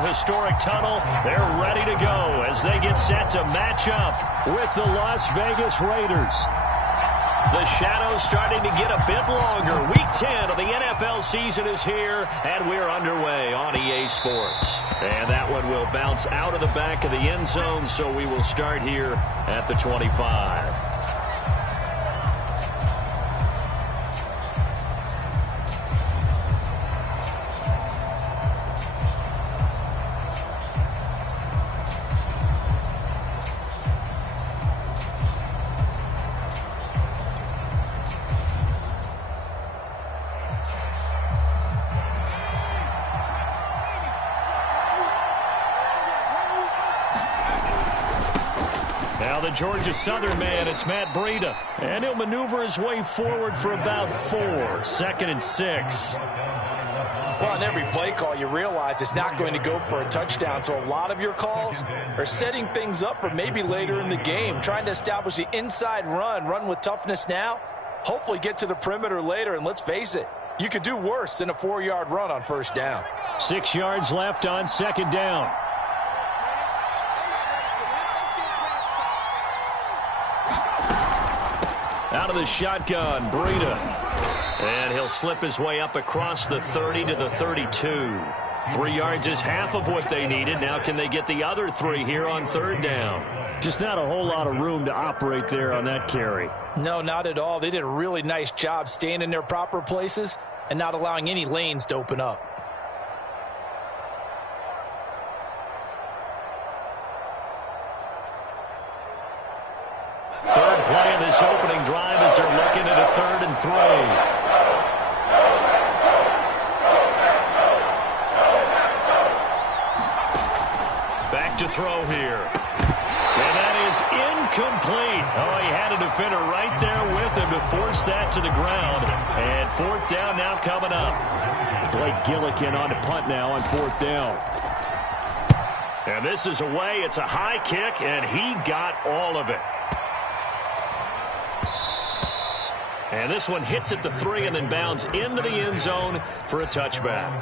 Historic tunnel, they're ready to go as they get set to match up with the Las Vegas Raiders. The shadows starting to get a bit longer. Week 10 of the NFL season is here, and we're underway on EA Sports. And that one will bounce out of the back of the end zone, so we will start here at the 25. Now the Georgia Southern man, it's Matt Breida. And he'll maneuver his way forward for about 4. 2nd and 6. Well, on every play call, you realize it's not going to go for a touchdown. So a lot of your calls are setting things up for maybe later in the game, trying to establish the inside run with toughness now, hopefully get to the perimeter later. And let's face it, you could do worse than a 4-yard run on 1st down. 6 yards left on 2nd down. Out of the shotgun, Breida. And he'll slip his way up across the 30 to the 32. 3 yards is half of what they needed. Now can they get the other 3 here on 3rd down? Just not a whole lot of room to operate there on that carry. No, not at all. They did a really nice job staying in their proper places and not allowing any lanes to open up. Third play of this opening drive as they're looking at a 3rd and 3. Back to throw here. And that is incomplete. Oh, he had a defender right there with him to force that to the ground. And 4th down now coming up. Blake Gillikin on to punt now on 4th down. And this is away. It's a high kick, and he got all of it. And this one hits at the 3 and then bounds into the end zone for a touchback.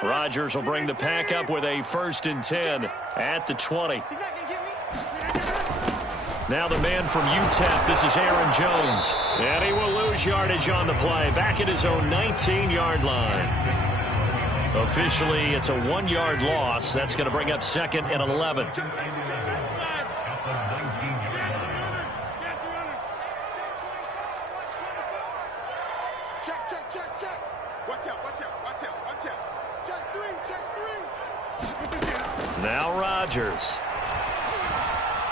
Rodgers will bring the pack up with a 1st and 10 at the 20. Now the man from UTEP, this is Aaron Jones. And he will lose yardage on the play, back at his own 19-yard line. Officially, it's a 1-yard loss. That's going to bring up 2nd and 11. Check. Watch out. Check 3. Now Rodgers.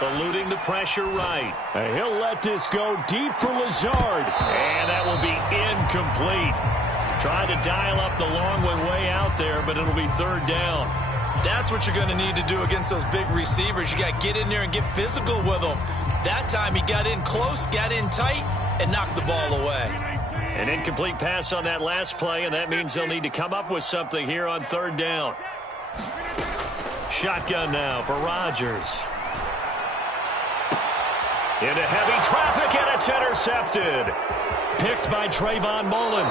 Eluding the pressure right. And he'll let this go deep for Lazard. And that will be incomplete. Trying to dial up the long way out there, but it'll be 3rd down. That's what you're going to need to do against those big receivers. You got to get in there and get physical with them. That time he got in close, got in tight, and knocked the ball away. An incomplete pass on that last play, and that means they'll need to come up with something here on 3rd down. Shotgun now for Rodgers. Into heavy traffic, and it's intercepted. Picked by Trayvon Mullen.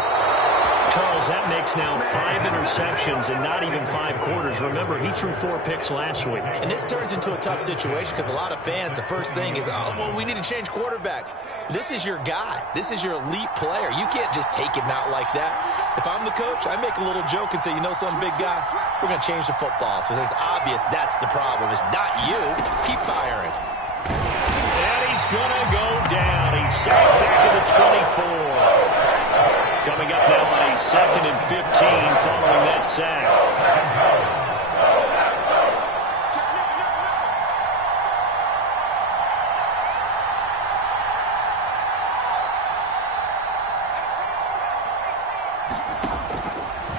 Charles, that makes now 5 interceptions in not even 5 quarters. Remember, he threw 4 picks last week. And this turns into a tough situation because a lot of fans, the first thing is, oh, well, we need to change quarterbacks. This is your guy. This is your elite player. You can't just take him out like that. If I'm the coach, I make a little joke and say, you know some big guy, we're going to change the football. So it's obvious that's the problem. It's not you. Keep firing. And he's going to go down. He's sacked back to the 24. Coming up now on a 2nd and 15 following that sack.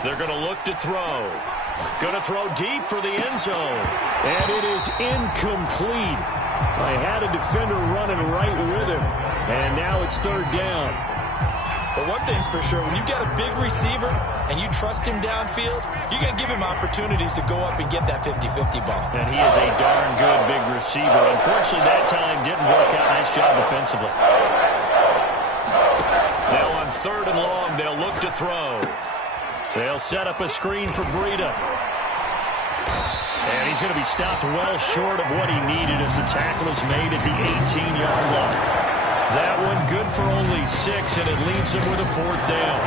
They're They're going to look to throw. Going to throw deep for the end zone. And it is incomplete. I had a defender running right with him. And now it's third down. But one thing's for sure, when you get a big receiver and you trust him downfield, you're going to give him opportunities to go up and get that 50-50 ball. And he is a darn good big receiver. Unfortunately, that time didn't work out. Nice job defensively. Now on third and long, they'll look to throw. They'll set up a screen for Breida. And he's going to be stopped well short of what he needed as the tackle is made at the 18-yard line. That one good for only 6, and it leaves him with a fourth down.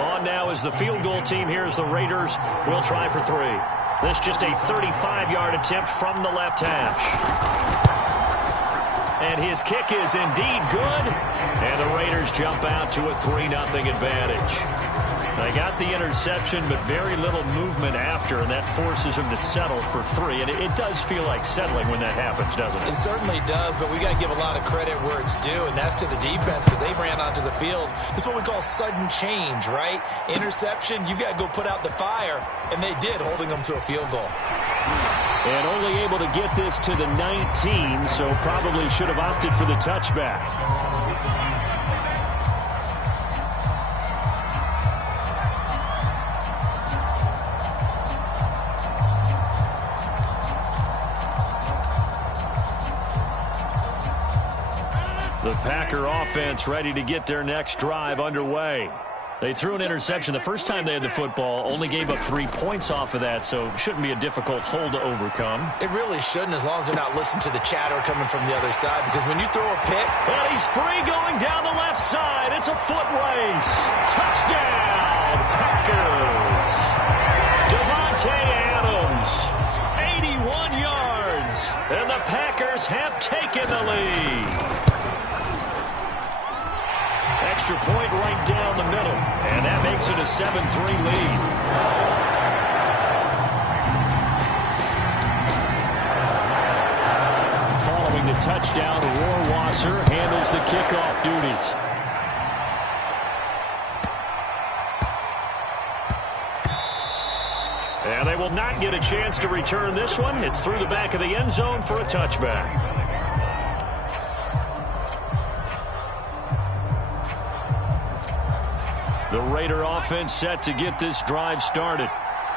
On now is the field goal team. Here's the Raiders. We'll try for 3. This just a 35-yard attempt from the left hash. And his kick is indeed good. And the Raiders jump out to a 3-0 advantage. They got the interception, but very little movement after, and that forces them to settle for 3. And it does feel like settling when that happens, doesn't it? It certainly does, but we got to give a lot of credit where it's due, and that's to the defense because they ran onto the field. This is what we call sudden change, right? Interception, you got to go put out the fire, and they did, holding them to a field goal. And only able to get this to the 19, so probably should have opted for the touchback. The Packer offense ready to get their next drive underway. They threw an interception the first time they had the football, only gave up 3 points off of that, so shouldn't be a difficult hole to overcome. It really shouldn't, as long as they're not listening to the chatter coming from the other side, because when you throw a pick... And he's free going down the left side. It's a foot race. Touchdown, Packers. Devontae Adams, 81 yards, and the Packers have taken the lead. Extra point right down the middle, and that makes it a 7-3 lead. Following the touchdown, Rohrwasser handles the kickoff duties. And they will not get a chance to return this one. It's through the back of the end zone for a touchback. The Raider offense set to get this drive started.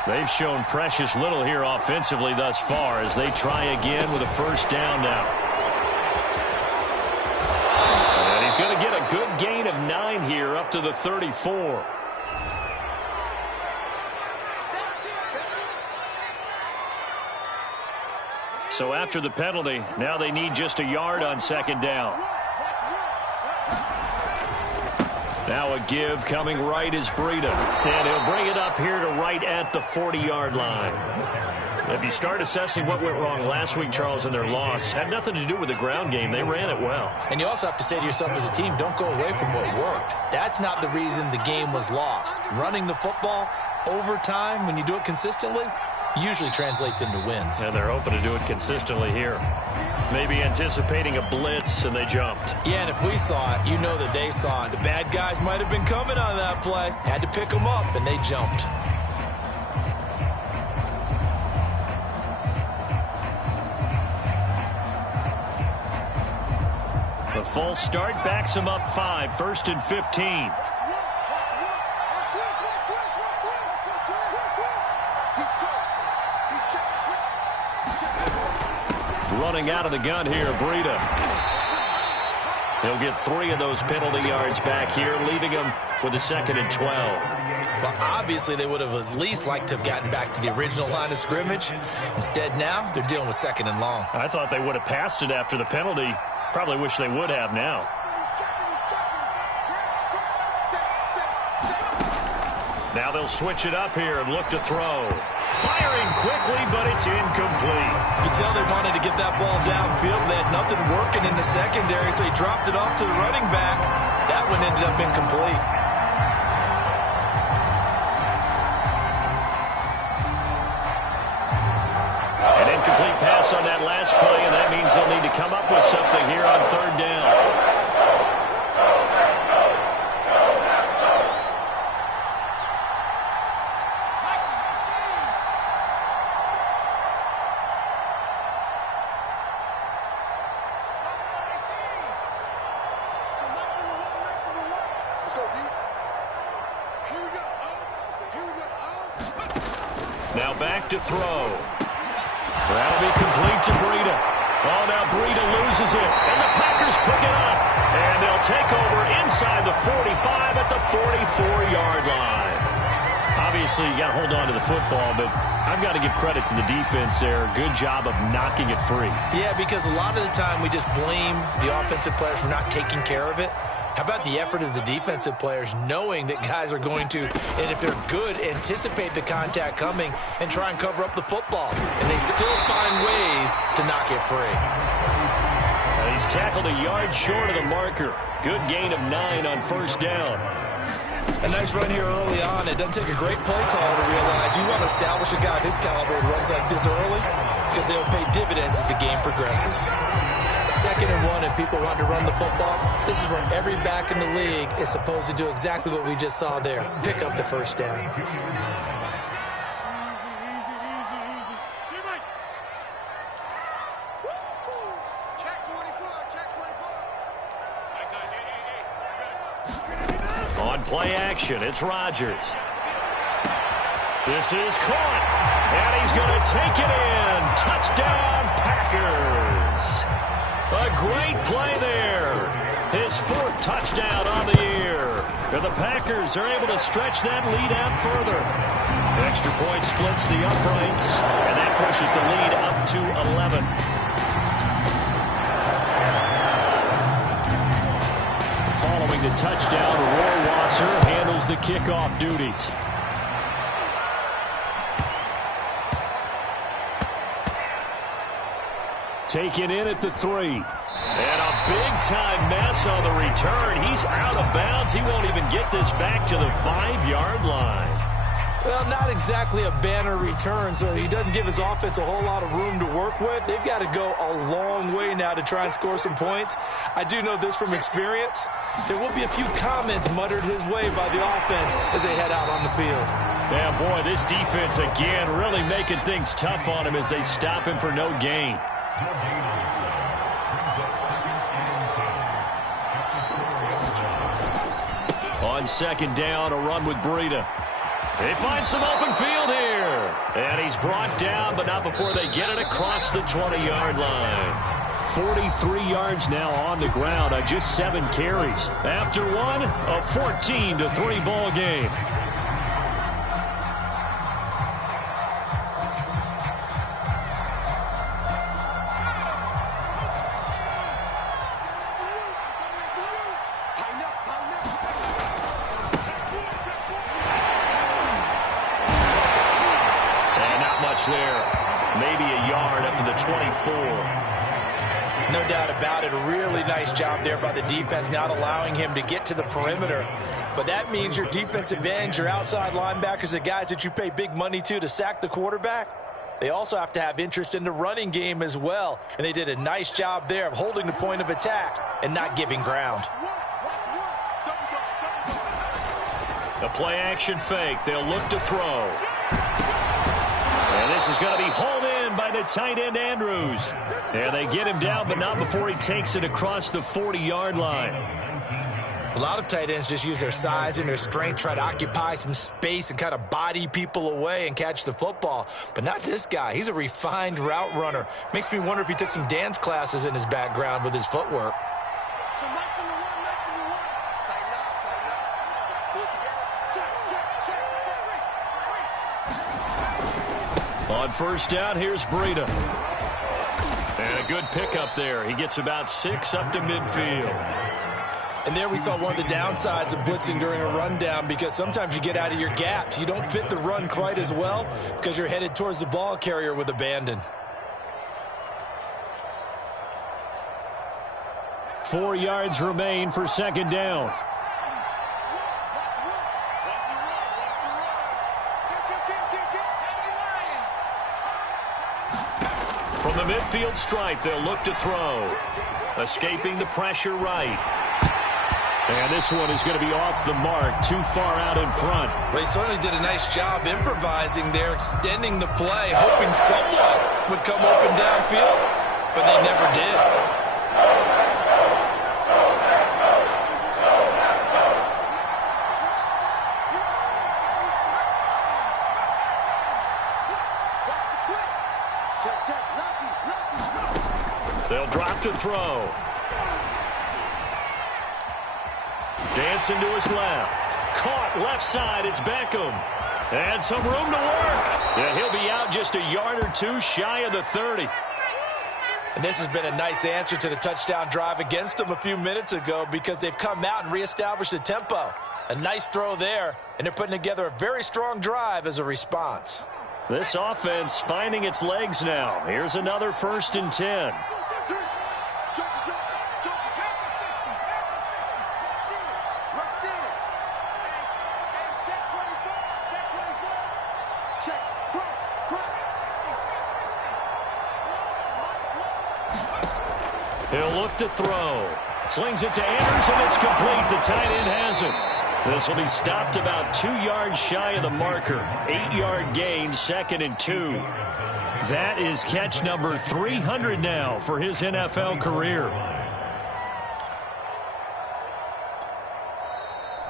They've shown precious little here offensively thus far as they try again with a first down now. And he's going to get a good gain of 9 here up to the 34. So after the penalty, now they need just a yard on second down. Now a give coming right is Breida. And he'll bring it up here to right at the 40-yard line. If you start assessing what went wrong last week, Charles, in their loss, had nothing to do with the ground game. They ran it well. And you also have to say to yourself as a team, don't go away from what worked. That's not the reason the game was lost. Running the football over time, when you do it consistently, usually translates into wins. And they're hoping to do it consistently here. Maybe anticipating a blitz, and they jumped. Yeah, and if we saw it, you know that they saw it. The bad guys might have been coming on that play. Had to pick them up, and they jumped. The false start backs them up 5, 1st and 15. Running out of the gun here, Breida. He'll get 3 of those penalty yards back here, leaving him with a 2nd and 12. Well, obviously, they would have at least liked to have gotten back to the original line of scrimmage. Instead, now, they're dealing with 2nd and long. I thought they would have passed it after the penalty. Probably wish they would have now. Now they'll switch it up here and look to throw. Firing quickly, but it's incomplete. You can tell they wanted to get that ball downfield. They had nothing working in the secondary, so he dropped it off to the running back. That one ended up incomplete. An incomplete pass on that last play, and that means they'll need to come up with something here on third down. Now back to throw. That'll be complete to Breida. Oh, now Breida loses it. And the Packers pick it up. And they'll take over inside the 45 at the 44-yard line. Obviously, you got to hold on to the football, but I've got to give credit to the defense there. Good job of knocking it free. Yeah, because a lot of the time we just blame the offensive players for not taking care of it. How about the effort of the defensive players knowing that guys are going to, and if they're good, anticipate the contact coming and try and cover up the football. And they still find ways to knock it free. He's tackled a yard short of the marker. Good gain of 9 on first down. A nice run here early on. It doesn't take a great play call to realize you want to establish a guy of his caliber who runs like this early because they'll pay dividends as the game progresses. 2nd and 1 and people want to run the football. This is where every back in the league is supposed to do exactly what we just saw there. Pick up the first down. Check 24, check 24. On play action, it's Rodgers. This is caught. And he's going to take it in. Touchdown, Packers. A great play there. His 4th touchdown on the year. And the Packers are able to stretch that lead out further. Extra point splits the uprights, and that pushes the lead up to 11. Following the touchdown, Rohrwasser handles the kickoff duties. Taken in at the 3. And a big-time mess on the return. He's out of bounds. He won't even get this back to the 5-yard line. Well, not exactly a banner return, so he doesn't give his offense a whole lot of room to work with. They've got to go a long way now to try and score some points. I do know this from experience. There will be a few comments muttered his way by the offense as they head out on the field. Yeah, boy, this defense, again, really making things tough on him as they stop him for no gain. On 2nd down, a run with Breida. They find some open field here. And he's brought down, but not before they get it across the 20-yard line. 43 yards now on the ground on just 7 carries. After one, a 14-3 ball game. There, maybe a yard up to the 24. No doubt about it. A really nice job there by the defense, not allowing him to get to the perimeter. But that means your defensive ends, your outside linebackers, the guys that you pay big money to sack the quarterback, they also have to have interest in the running game as well. And they did a nice job there of holding the point of attack and not giving ground. The play action fake. They'll look to throw. And this is going to be hauled in by the tight end, Andrews. And they get him down, but not before he takes it across the 40-yard line. A lot of tight ends just use their size and their strength, try to occupy some space and kind of body people away and catch the football. But not this guy. He's a refined route runner. Makes me wonder if he took some dance classes in his background with his footwork. On first down, here's Breida. And a good pickup there. He gets about 6 up to midfield. And there we saw one of the downsides of blitzing during a rundown, because sometimes you get out of your gaps. You don't fit the run quite as well because you're headed towards the ball carrier with abandon. 4 yards remain for 2nd down. From the midfield stripe, they'll look to throw. Escaping the pressure right. And this one is going to be off the mark, too far out in front. Well, he certainly did a nice job improvising there, extending the play, hoping someone would come open downfield, but they never did. They'll drop to throw. Dancing to his left. Caught left side. It's Beckham. And some room to work. Yeah, he'll be out just a yard or two shy of the 30. And this has been a nice answer to the touchdown drive against them a few minutes ago because they've come out and reestablished the tempo. A nice throw there, and they're putting together a very strong drive as a response. This offense finding its legs now. Here's another 1st and 10. He'll look to throw. Slings it to Anders, and it's complete. The tight end has it. This will be stopped about 2 yards shy of the marker. 8-yard gain, 2nd and 2. That is catch number 300 now for his NFL career.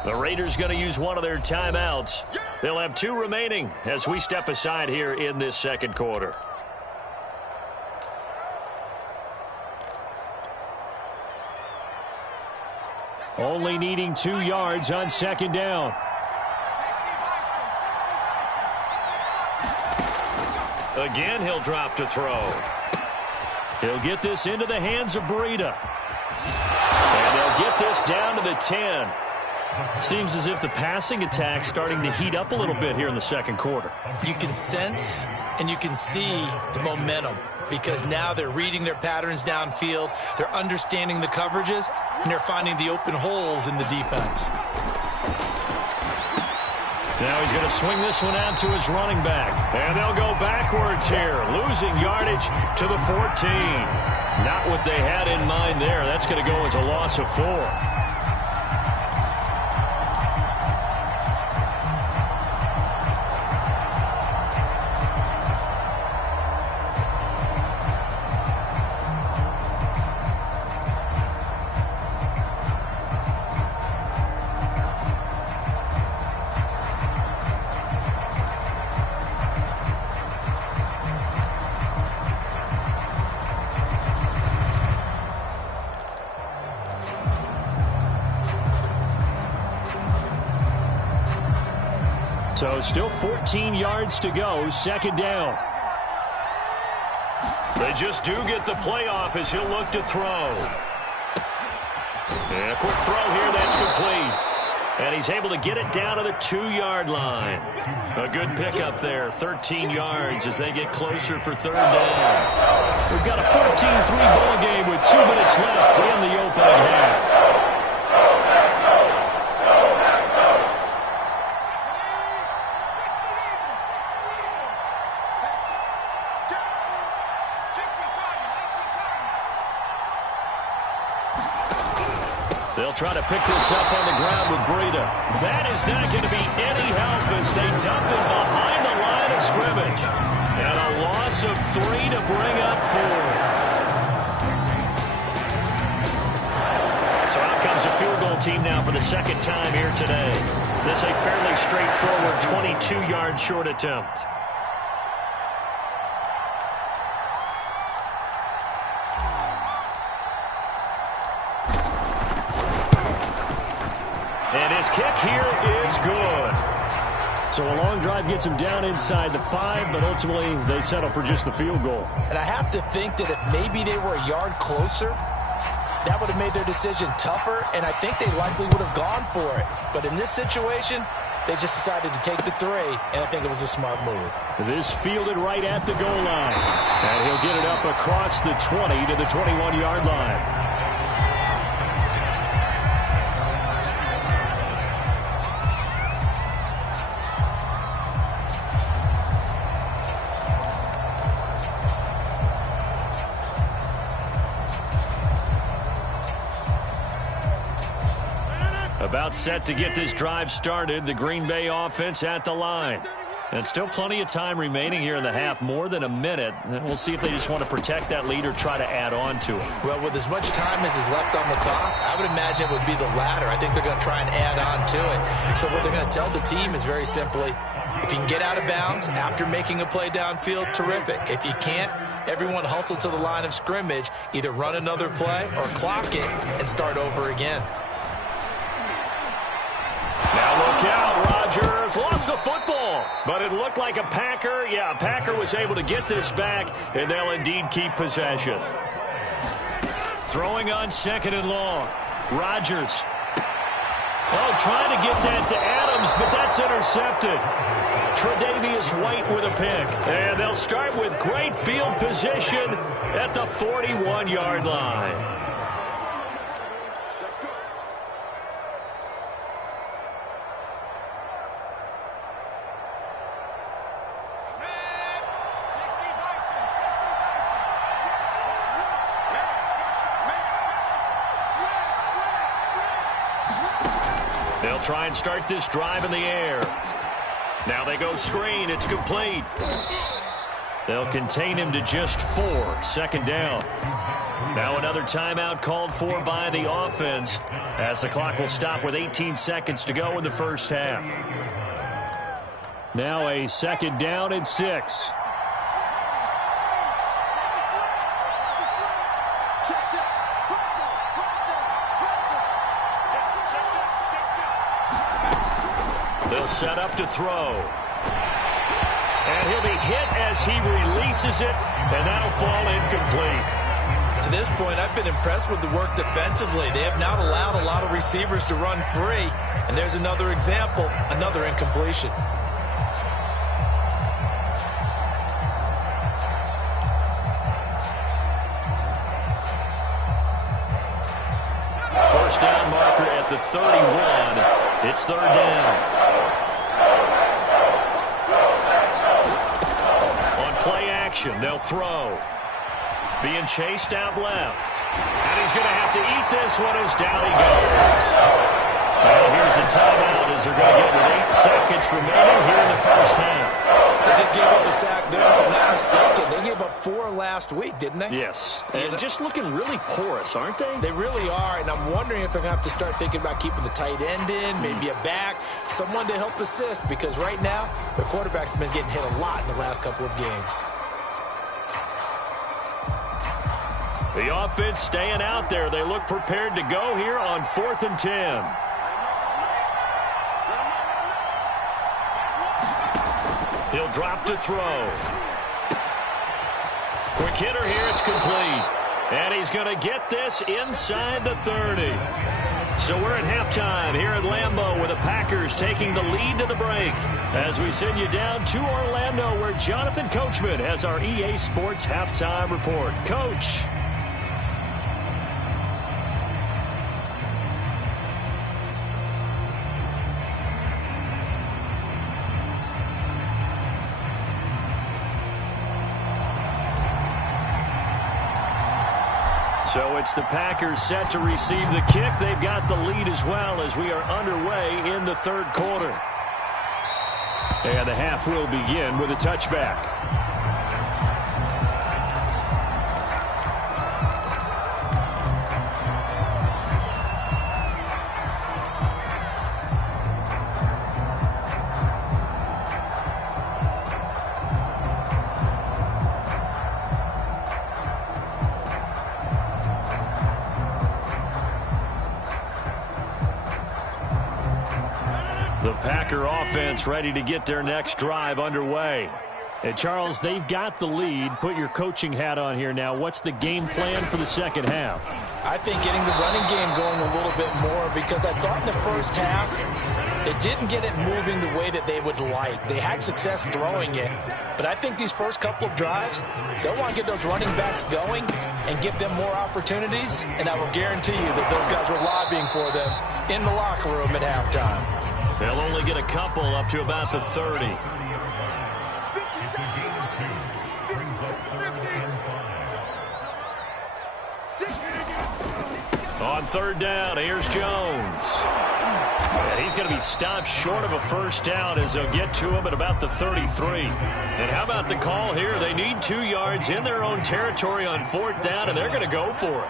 The Raiders going to use one of their timeouts. They'll have 2 remaining as we step aside here in this 2nd quarter. Only needing 2 yards on 2nd down. Again, he'll drop to throw. He'll get this into the hands of Breida. And they'll get this down to the 10. Seems as if the passing attack's starting to heat up a little bit here in the 2nd quarter. You can sense and you can see the momentum because now they're reading their patterns downfield, they're understanding the coverages, and they're finding the open holes in the defense. Now he's going to swing this one out to his running back. And they'll go backwards here, losing yardage to the 14. Not what they had in mind there. That's going to go as a loss of 4. So still 14 yards to go, 2nd down. They just do get the playoff as he'll look to throw. And a quick throw here, that's complete. And he's able to get it down to the 2-yard line. A good pickup there, 13 yards as they get closer for 3rd down. We've got a 14-3 ball game with 2 minutes left in the opening half. They'll try to pick this up on the ground with Breida. That is not going to be any help as they dump him behind the line of scrimmage. And a loss of 3 to bring up 4. So out comes a field goal team now for the 2nd time here today. This a fairly straightforward 22-yard short attempt. And his kick here is good. So a long drive gets him down inside the 5, but ultimately they settle for just the field goal. And I have to think that if maybe they were a yard closer, that would have made their decision tougher, and I think they likely would have gone for it. But in this situation, they just decided to take the 3, and I think it was a smart move. This fielded right at the goal line. And he'll get it up across the 20 to the 21-yard line. About set to get this drive started. The Green Bay offense at the line. And still plenty of time remaining here in the half, more than a minute. And we'll see if they just want to protect that lead or try to add on to it. Well, with as much time as is left on the clock, I would imagine it would be the latter. I think they're going to try and add on to it. So what they're going to tell the team is very simply, if you can get out of bounds after making a play downfield, terrific. If you can't, everyone hustle to the line of scrimmage, either run another play or clock it and start over again. Now look out, Rodgers lost the football, but it looked like a Packer. Yeah, a Packer was able to get this back, and they'll indeed keep possession. Throwing on 2nd and long. Rodgers. Oh, trying to get that to Adams, but that's intercepted. Tre'Davious White with a pick. And they'll start with great field position at the 41-yard line. They'll try and start this drive in the air. Now they go screen. It's complete. They'll contain him to just 4. 2nd down. Now another timeout called for by the offense as the clock will stop with 18 seconds to go in the first half. Now a 2nd down and 6. They'll set up to throw. And he'll be hit as he releases it, and that'll fall incomplete. To this point, I've been impressed with the work defensively. They have not allowed a lot of receivers to run free. And there's another example, another incompletion. First down marker at the 31. It's 3rd down. Play action. They'll throw. Being chased out left. And he's going to have to eat this one as down he goes. Well, here's a timeout as they're going to get with 8 seconds remaining here in the first half. They just gave up a sack there, if I'm not mistaken. They gave up 4 last week, didn't they? Yes. And just looking really porous, aren't they? They really are, and I'm wondering if they're going to have to start thinking about keeping the tight end in, maybe a back, someone to help assist, because right now, the quarterback's been getting hit a lot in the last couple of games. The offense staying out there. They look prepared to go here on 4th and 10. He'll drop to throw. Quick hitter here. It's complete. And he's going to get this inside the 30. So we're at halftime here at Lambeau with the Packers taking the lead to the break. As we send you down to Orlando where Jonathan Coachman has our EA Sports halftime report. Coach. So it's the Packers set to receive the kick. They've got the lead as well as we are underway in the 3rd quarter. And the half will begin with a touchback. The Packer offense ready to get their next drive underway. And Charles, they've got the lead. Put your coaching hat on here now. What's the game plan for the second half? I think getting the running game going a little bit more, because I thought in the first half they didn't get it moving the way that they would like. They had success throwing it, but I think these first couple of drives, they'll want to get those running backs going and give them more opportunities, and I will guarantee you that those guys were lobbying for them in the locker room at halftime. They'll only get a couple up to about the 30. On third down, here's Jones. And he's going to be stopped short of a first down as they'll get to him at about the 33. And how about the call here? They need 2 yards in their own territory on fourth down, and they're going to go for it.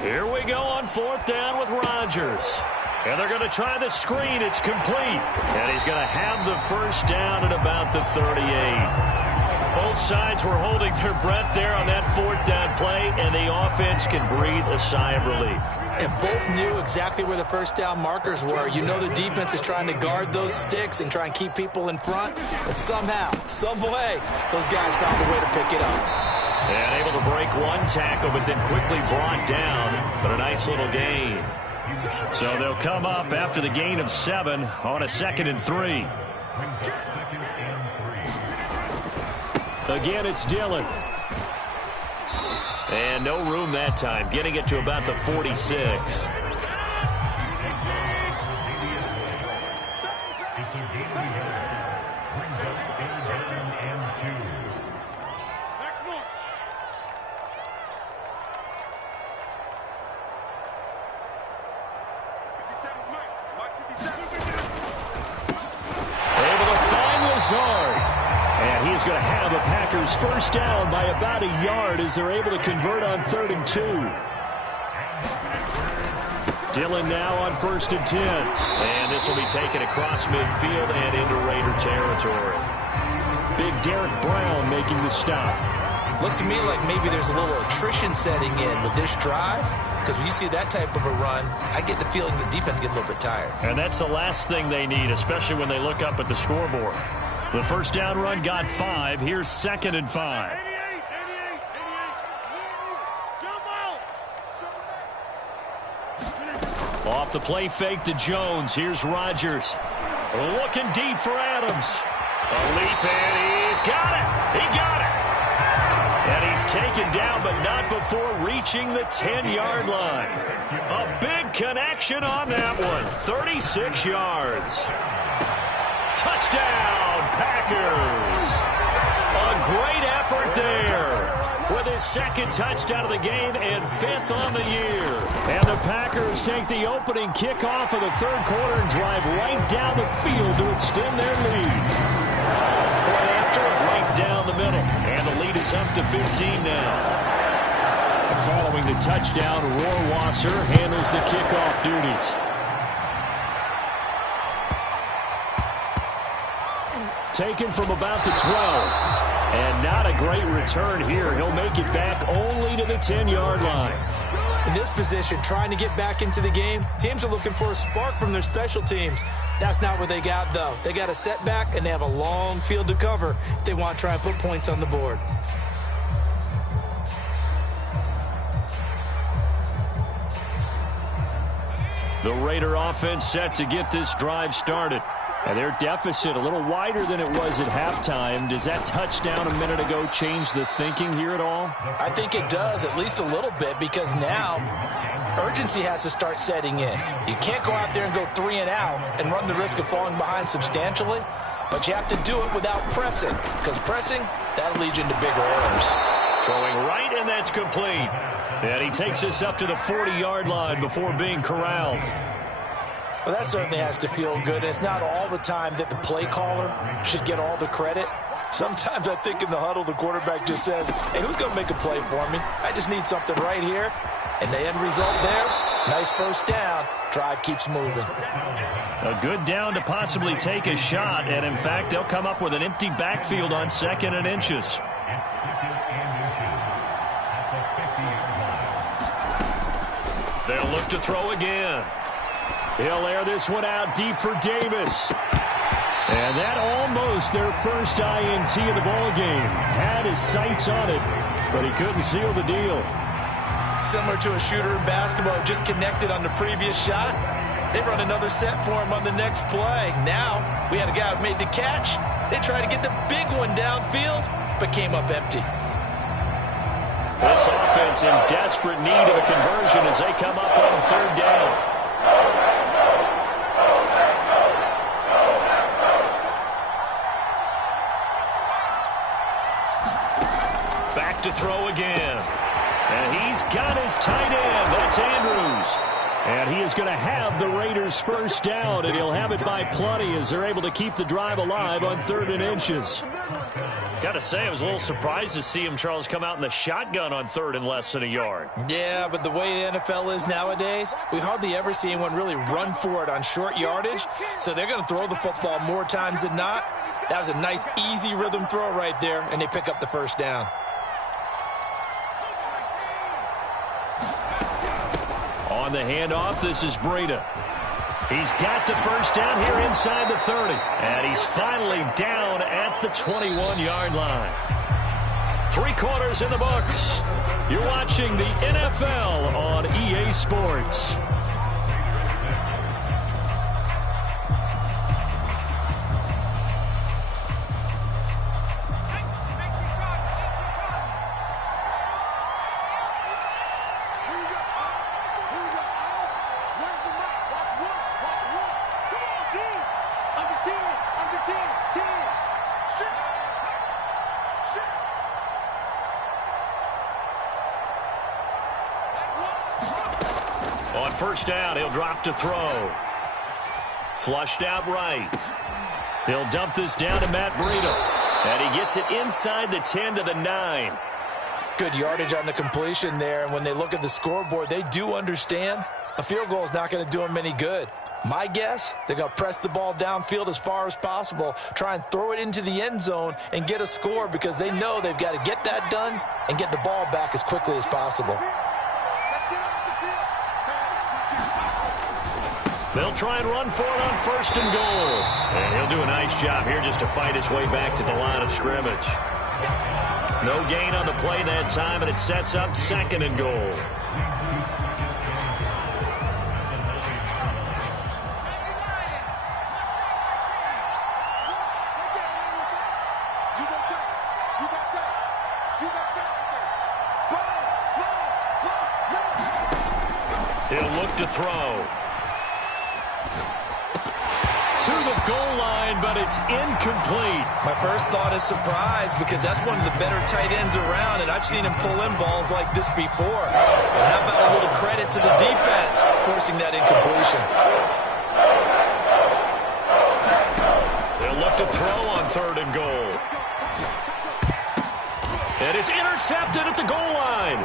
Here we go on fourth down with Rodgers. And they're going to try the screen. It's complete. And he's going to have the first down at about the 38. Both sides were holding their breath there on that fourth down play, and the offense can breathe a sigh of relief. And both knew exactly where the first down markers were. You know the defense is trying to guard those sticks and try and keep people in front. But somehow, some way, those guys found a way to pick it up. And able to break one tackle, but then quickly brought down. But a nice little gain. So they'll come up after the gain of 7 on a 2nd and 3. Again, it's Dillon. And no room that time, getting it to about the 46. And he's going to have the Packers first down by about a yard as they're able to convert on 3rd and 2. Dillon now on 1st and 10. And this will be taken across midfield and into Raider territory. Big Derek Brown making the stop. Looks to me like maybe there's a little attrition setting in with this drive. Because when you see that type of a run, I get the feeling the defense gets a little bit tired. And that's the last thing they need, especially when they look up at the scoreboard. The first down run got 5. Here's 2nd and 5. Off the play fake to Jones. Here's Rodgers. Looking deep for Adams. A leap, and he's got it. He got it. And he's taken down, but not before reaching the 10-yard line. A big connection on that one. 36 yards. Touchdown, Packers. A great effort there with his 2nd touchdown of the game and 5th on the year. And the Packers take the opening kickoff of the 3rd quarter and drive right down the field to extend their lead. Point after, right down the middle. And the lead is up to 15 now. Following the touchdown, Rohrwasser handles the kickoff duties. Taken from about the 12. And not a great return here. He'll make it back only to the 10-yard line. In this position, trying to get back into the game, teams are looking for a spark from their special teams. That's not what they got, though. They got a setback, and they have a long field to cover if they want to try and put points on the board. The Raider offense set to get this drive started. And their deficit a little wider than it was at halftime. Does that touchdown a minute ago change the thinking here at all? I think it does, at least a little bit, because now urgency has to start setting in. You can't go out there and go 3 and out and run the risk of falling behind substantially, but you have to do it without pressing, because pressing, that'll lead you into bigger errors. Throwing right, and that's complete. And he takes us up to the 40-yard line before being corralled. Well, that certainly has to feel good. And it's not all the time that the play caller should get all the credit. Sometimes I think in the huddle, the quarterback just says, hey, who's going to make a play for me? I just need something right here. And the end result there, nice first down. Drive keeps moving. A good down to possibly take a shot. And, in fact, they'll come up with an empty backfield on 2nd and inches. They'll look to throw again. He'll air this one out deep for Davis. And that almost their first INT of the ball game. Had his sights on it, but he couldn't seal the deal. Similar to a shooter in basketball, just connected on the previous shot. They run another set for him on the next play. Now, we had a guy who made the catch. They tried to get the big one downfield, but came up empty. This offense in desperate need of a conversion as they come up on third down. Back to throw again. And he's got his tight end. That's Andrews. And he is going to have the Raiders first down, and he'll have it by plenty as they're able to keep the drive alive on 3rd and inches. Got to say, I was a little surprised to see him, Charles, come out in the shotgun on 3rd and less than a yard. Yeah, but the way the NFL is nowadays, we hardly ever see anyone really run for it on short yardage, so they're going to throw the football more times than not. That was a nice, easy rhythm throw right there, and they pick up the first down. On the handoff, this is Breida. He's got the first down here inside the 30. And he's finally down at the 21-yard line. 3 quarters in the books. You're watching the NFL on EA Sports. On first down, he'll drop to throw. Flushed out right. He'll dump this down to Matt Breida. And he gets it inside the 10 to the 9. Good yardage on the completion there. And when they look at the scoreboard, they do understand a field goal is not going to do them any good. My guess, they're going to press the ball downfield as far as possible, try and throw it into the end zone and get a score because they know they've got to get that done and get the ball back as quickly as possible. They'll try and run for it on 1st and goal. And he'll do a nice job here just to fight his way back to the line of scrimmage. No gain on the play that time, and it sets up 2nd and goal. He'll look to throw. To the goal line, but it's incomplete. My first thought is surprise because that's one of the better tight ends around, and I've seen him pull in balls like this before. But how about a little credit to the defense forcing that incompletion? They'll look to throw on 3rd and goal. And it's intercepted at the goal line.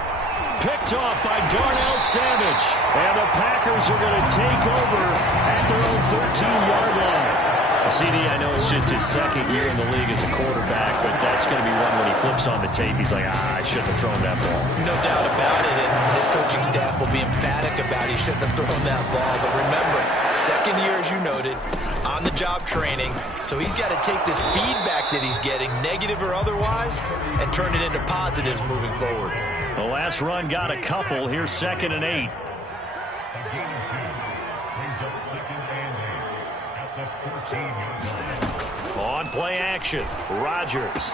Picked off by Darnell Savage. And the Packers are going to take over at their own 13-yard line. CD, I know it's just his 2nd year in the league as a quarterback, but that's going to be one when he flips on the tape. He's like, I shouldn't have thrown that ball. No doubt about it, and his coaching staff will be emphatic about he shouldn't have thrown that ball. But remember, 2nd year, as you noted, on-the-job training, so he's got to take this feedback that he's getting, negative or otherwise, and turn it into positives moving forward. The last run got a couple. Here's 2nd and 8. On play action, Rodgers.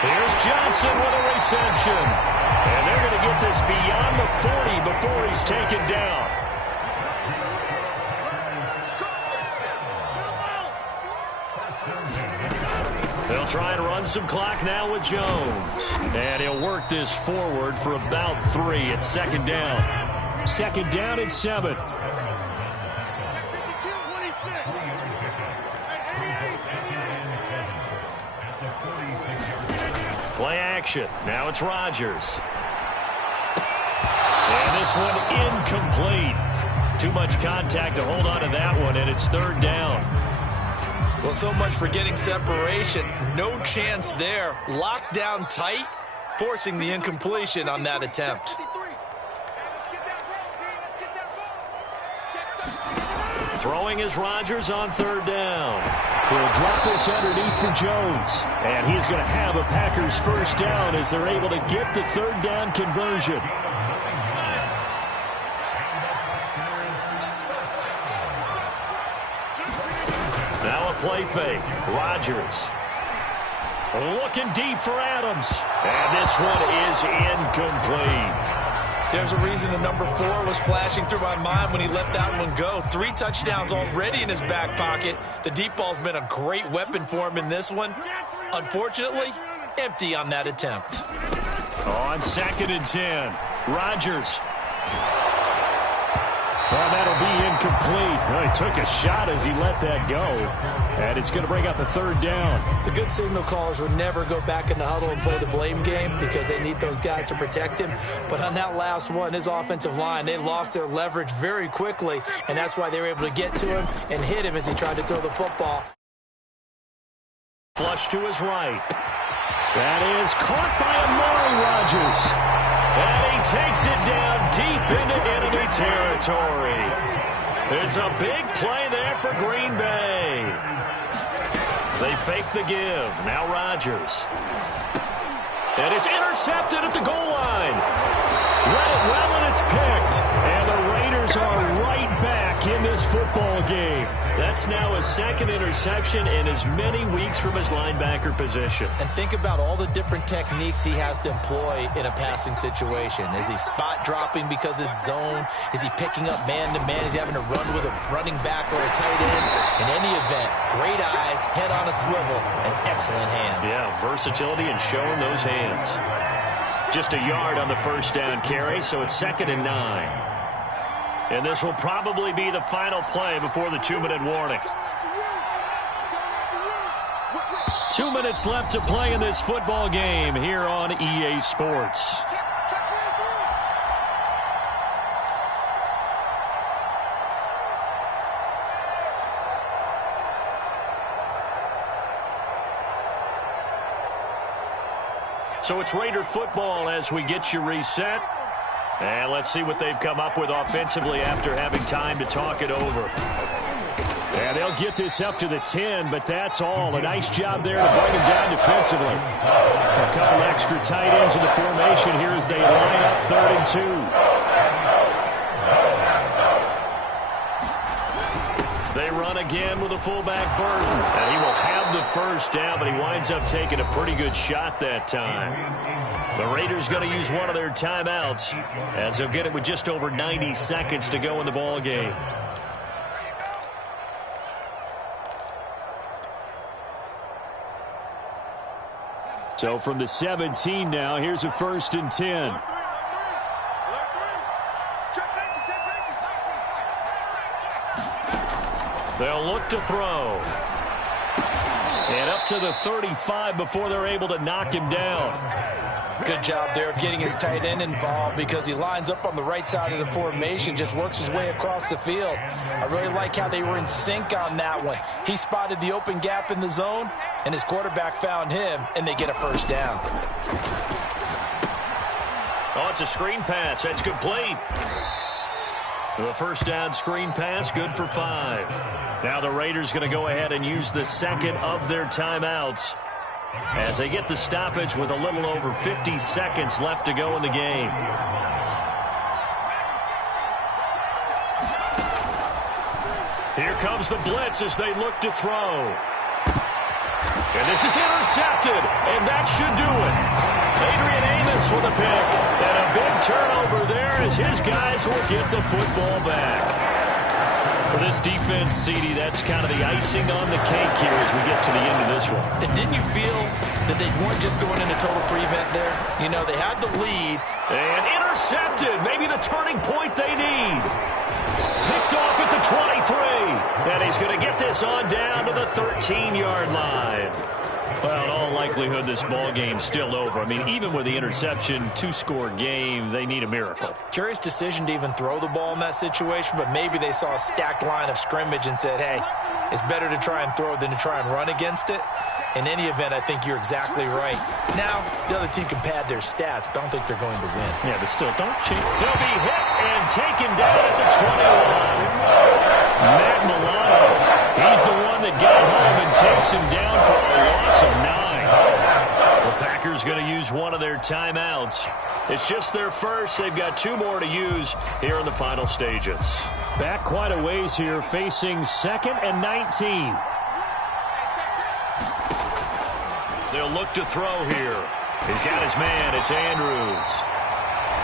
Here's Johnson with a reception. And they're going to get this beyond the 40 before he's taken down. They'll try and run some clock now with Jones. And he'll work this forward for about 3 at 2nd down. 2nd down and 7. Play action. Now it's Rodgers. And this one incomplete. Too much contact to hold on to that one, and it's 3rd down. Well, so much for getting separation. No chance there. Locked down tight, forcing the incompletion on that attempt. Throwing is Rodgers on 3rd down. He'll drop this underneath for Jones. And he's going to have a Packers first down as they're able to get the 3rd down conversion. Now a play fake. Rodgers looking deep for Adams. And this one is incomplete. There's a reason the number 4 was flashing through my mind when he let that one go. 3 touchdowns already in his back pocket. The deep ball's been a great weapon for him in this one. Unfortunately, empty on that attempt. On 2nd and 10, Rodgers. Well, that'll be incomplete. Well, he took a shot as he let that go. And it's going to bring up a 3rd down. The good signal callers would never go back in the huddle and play the blame game because they need those guys to protect him. But on that last one, his offensive line, they lost their leverage very quickly, and that's why they were able to get to him and hit him as he tried to throw the football. Flush to his right. That is caught by Amari Rodgers. And he takes it down deep into enemy territory. It's a big play there for Green Bay. They fake the give. Now Rodgers. And it's intercepted at the goal line. Read it well, and it's picked. And the Raiders are right back in this football game. That's now his 2nd interception in as many weeks from his linebacker position. And think about all the different techniques he has to employ in a passing situation. Is he spot dropping because it's zone? Is he picking up man-to-man? Is he having to run with a running back or a tight end? In any event, great eyes, head on a swivel, and excellent hands. Yeah, versatility and showing those hands. Just a yard on the 1st down carry, so it's 2nd and 9. And this will probably be the final play before the 2-minute warning. 2 minutes left to play in this football game here on EA Sports. So it's Raider football as we get you reset. And let's see what they've come up with offensively after having time to talk it over. And they'll get this up to the 10, but that's all. A nice job there to bring them down defensively. A couple extra tight ends in the formation here as they line up 3rd and 2. They run again with a fullback Burton. And he will have the 1st down, but he winds up taking a pretty good shot that time. The Raiders going to use one of their timeouts as they'll get it with just over 90 seconds to go in the ball game. So from the 17 now, here's a 1st and 10. They'll look to throw. And up to the 35 before they're able to knock him down. Good job there of getting his tight end involved because he lines up on the right side of the formation, just works his way across the field. I really like how they were in sync on that one. He spotted the open gap in the zone, and his quarterback found him, and they get a 1st down. Oh, it's a screen pass. That's complete. The 1st down screen pass, good for 5. Now the Raiders going to go ahead and use the 2nd of their timeouts as they get the stoppage with a little over 50 seconds left to go in the game. Here comes the blitz as they look to throw. And this is intercepted, and that should do it. Adrian Amos with a pick, and a big turnover there as his guys will get the football back. For this defense, CD, that's kind of the icing on the cake here as we get to the end of this one. And didn't you feel that they weren't just going into total prevent there? You know, they had the lead. And intercepted, maybe the turning point they need. Picked off at the 23. And he's going to get this on down to the 13-yard line. Well, in all likelihood, this ball game's still over. I mean, even with the interception, 2-score game, they need a miracle. Curious decision to even throw the ball in that situation, but maybe they saw a stacked line of scrimmage and said, hey, it's better to try and throw than to try and run against it. In any event, I think you're exactly right. Now, the other team can pad their stats, but I don't think they're going to win. Yeah, but still, don't cheat. They'll be hit and taken down at the 21. Matt Milano, he's the one that got home and takes him down for a loss of 9. The Packers going to use one of their timeouts. It's just their first. They've got 2 more to use here in the final stages. Back quite a ways here, facing 2nd and 19. They'll look to throw here. He's got his man. It's Andrews.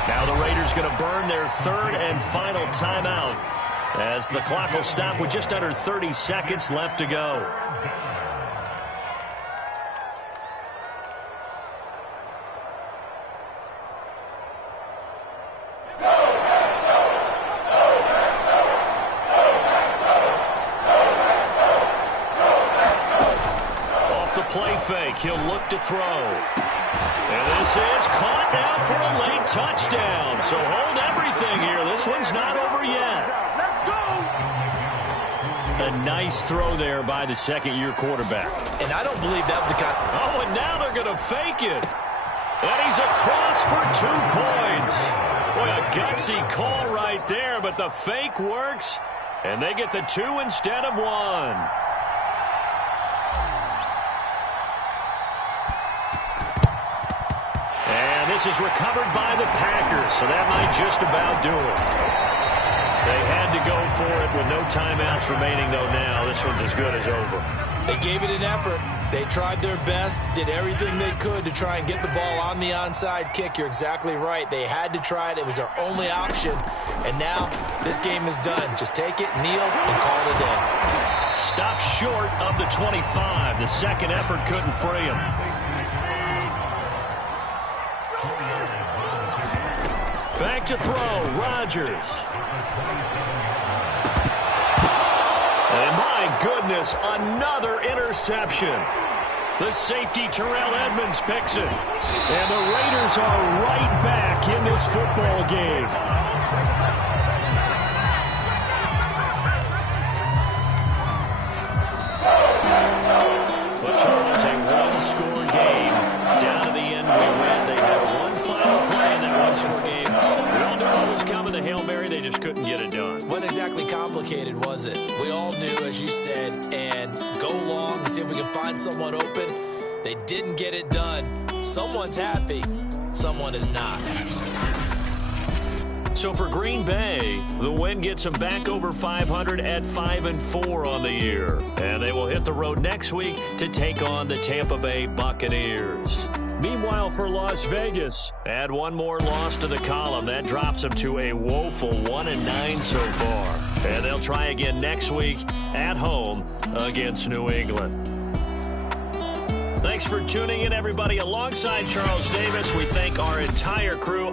Now the Raiders going to burn their third and final timeout as the clock will stop with just under 30 seconds left to go. Fake. He'll look to throw. And this is caught now for a late touchdown. So hold everything here. This one's not over yet. Let's go! A nice throw there by the second-year quarterback. And I don't believe that was the kind. Oh, and now they're going to fake it. And he's across for 2 points. Boy, a gutsy call right there, but the fake works, and they get the 2 instead of 1. This is recovered by the Packers, so that might just about do it. They had to go for it with no timeouts remaining, though, now. This one's as good as over. They gave it an effort. They tried their best, did everything they could to try and get the ball on the onside kick. You're exactly right. They had to try it. It was their only option. And now this game is done. Just take it, kneel, and call it a day. Stopped short of the 25. The second effort couldn't free him. Back to throw, Rodgers. And my goodness, another interception. The safety, Terrell Edmonds, picks it. And the Raiders are right back in this football game. But Charles, a one-score game. Down to the end, we win. They had one final play in that one-score game. We all knew what was coming, the Hail Mary. They just couldn't get it done. Wasn't exactly complicated, was it? We all knew, as you said, and go long and see if we can find someone open. They didn't get it done. Someone's happy. Someone is not. So for Green Bay, the win gets them back over 500 at 5-4 on the year. And they will hit the road next week to take on the Tampa Bay Buccaneers. Meanwhile, for Las Vegas, add one more loss to the column. That drops them to a woeful 1-9 so far. And they'll try again next week at home against New England. Thanks for tuning in, everybody. Alongside Charles Davis, we thank our entire crew.